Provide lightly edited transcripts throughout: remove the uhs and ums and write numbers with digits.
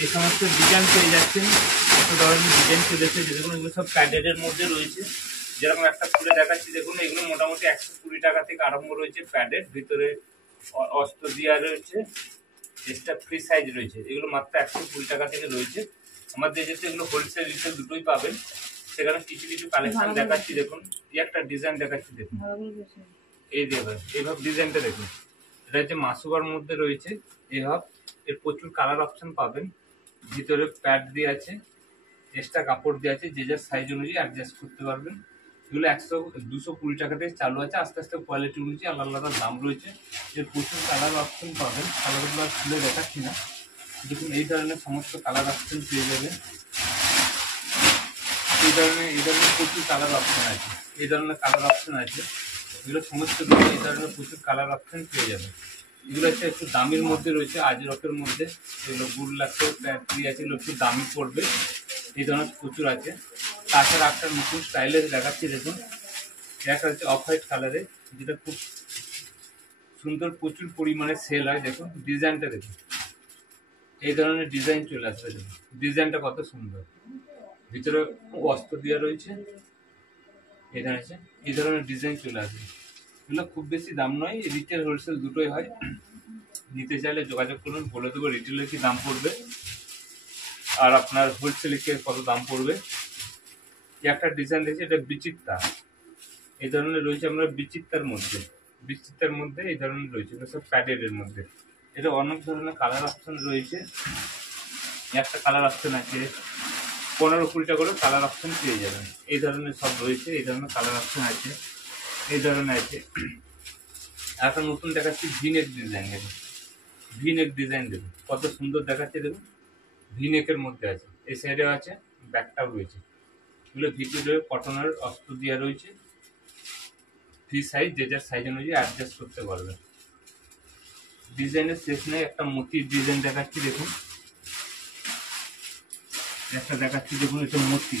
এই সমস্ত ডিজাইন পেয়ে যাচ্ছেন। কত ধরনের ডিজাইন চলেছে, যেগুলো এগুলো সব প্যাডেডের মধ্যে রয়েছে। যেরকম একটা খুলে দেখাচ্ছি দেখুন, এগুলো মোটামুটি 120 টাকা থেকে আরম্ভ রয়েছে। প্যাডের ভিতরে অস্ত্র দেওয়া রয়েছে, এক্সট্রা ফ্রি সাইজ রয়েছে। এগুলো মাত্র 120 টাকা থেকে রয়েছে। আমাদের যেহেতু এগুলো হোলসেল রিটেল দুটোই পাবেন। সেখানে কিছু কিছু কালেকশন দেখাচ্ছি দেখুন। এই একটা ডিজাইন দেখাচ্ছি দেখুন, এই দেখুন এইভাবে ডিজাইনটা দেখুন। এটা হচ্ছে মাসুবার মধ্যে রয়েছে এইভাবে। এর প্রচুর কালার অপশন পাবেন। ভিতরে প্যাড দিয়ে আছে, এক্সট্রা কাপড় দিয়ে আছে, যে যার সাইজ অনুযায়ী অ্যাডজাস্ট করতে পারবেন। এগুলো 220 টাকা থেকে চালু আছে। আস্তে আস্তে কোয়ালিটি অনুযায়ী আলাদা আলাদা দাম রয়েছে। এর প্রচুর কালার অপশন পাবেন। কালারগুলো আর খুলে দেখাচ্ছি না। দেখুন এই ধরনের সমস্ত কালার অপশন পেয়ে যাবেন। এই ধরনের প্রচুর কালার অপশন আছে। এই ধরনের কালার অপশন আছে। এগুলো সমস্ত এই ধরনের প্রচুর কালার অপশন পেয়ে যাবেন। এগুলো হচ্ছে একটু দামের মধ্যে রয়েছে, আজরকের মধ্যে। এগুলো গুড় লাগছে, প্যান্ট্রি আছে, এগুলো একটু দামি পড়বে। এই ধরনের প্রচুর আছে। তাছাড়া একটা নতুন স্টাইলে দেখাচ্ছি দেখুন। একটা হচ্ছে অফ হোয়াইট কালারে, যেটা খুব সুন্দর, প্রচুর পরিমাণে সেল হয়। দেখুন ডিজাইনটা দেখুন, এই ধরনের ডিজাইন চলে আসবে। দেখুন ডিজাইনটা কত সুন্দর, ভিতরে অস্ত্র দেওয়া রয়েছে। এখানে আছে এই ধরনের ডিজাইন চলে আসবে। এগুলো খুব বেশি দাম নয়, রিটেল হোলসেল দুটোই হয়। নিতে চাইলে যোগাযোগ করুন, বলে দেবো রিটেলে কি দাম পড়বে আর আপনার হোলসেলে কত দাম পড়বে। একটা ডিজাইন রয়েছে, এটা বিচিত্রা। এই ধরনের রয়েছে আমরা বিচিত্রার মধ্যে। বিচিত্রার মধ্যে এই ধরনের রয়েছে, এগুলো সব প্যাডেডের মধ্যে। এটা অনেক ধরনের কালার অপশন রয়েছে। একটা কালার অপশন আছে 15-20টা করে কালার অপশন পেয়ে যাবেন। এই ধরনের সব রয়েছে, এই ধরনের কালার অপশন আছে, এই ধরনের আছে। একটা নতুন দেখাচ্ছি ভিনেক ডিজাইন। দেখুন ভিনেক ডিজাইন দেখুন কত সুন্দর দেখাচ্ছে। দেখুন ভিনেকের মধ্যে আছে, এই সাইডেও আছে, ব্যাকটাও রয়েছে। এগুলো ভিতরে কটনের অস্ত্র দেওয়া রয়েছে। ফ্রি সাইজ, যে যার সাইজ অনুযায়ী অ্যাডজাস্ট করতে পারবেন। ডিজাইনের শেষ নেই। একটা মতির ডিজাইন দেখাচ্ছি দেখুন, একটা দেখাচ্ছি দেখুন, এটা মতি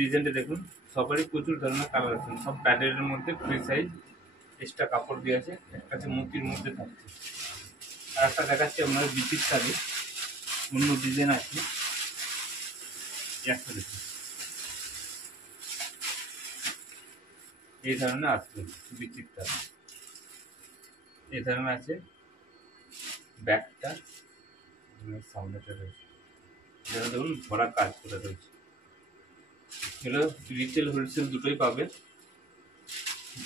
ডিজাইনটা দেখুন। সবারই প্রচুর ধরনের কালার আছে, সব প্যাডের মধ্যে ফ্রি সাইজ, এক্সট্রা কাপড় দিয়ে আছে। একটা আছে মতির মধ্যে থাকছে। আর একটা দেখাচ্ছি আপনার বিচিত্রারে, অন্য ডিজাইন আছে। একটা দেখুন এই ধরনের আছে বিচিত্রা, এই ধরনের আছে। ব্যাগটা সামনেটা রয়েছে, যেটা দেখুন ভরা কাজ করে রয়েছে। এগুলো রিটেল হোলসেল দুটোই পাবে,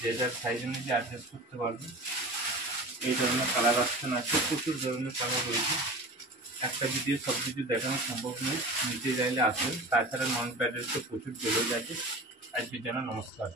যে যার সাইজ অনুযায়ী অ্যাডজাস্ট করতে পারবে। এই ধরনের কালার অপশন আছে, প্রচুর ধরনের কালার রয়েছে। একটা ভিডিও সব কিছু দেখানো সম্ভব নয়, নিতে চাইলে আসুন। তাছাড়া নন প্যাডের তো প্রচুর বেরোয় আছে। আজকের জন্য নমস্কার।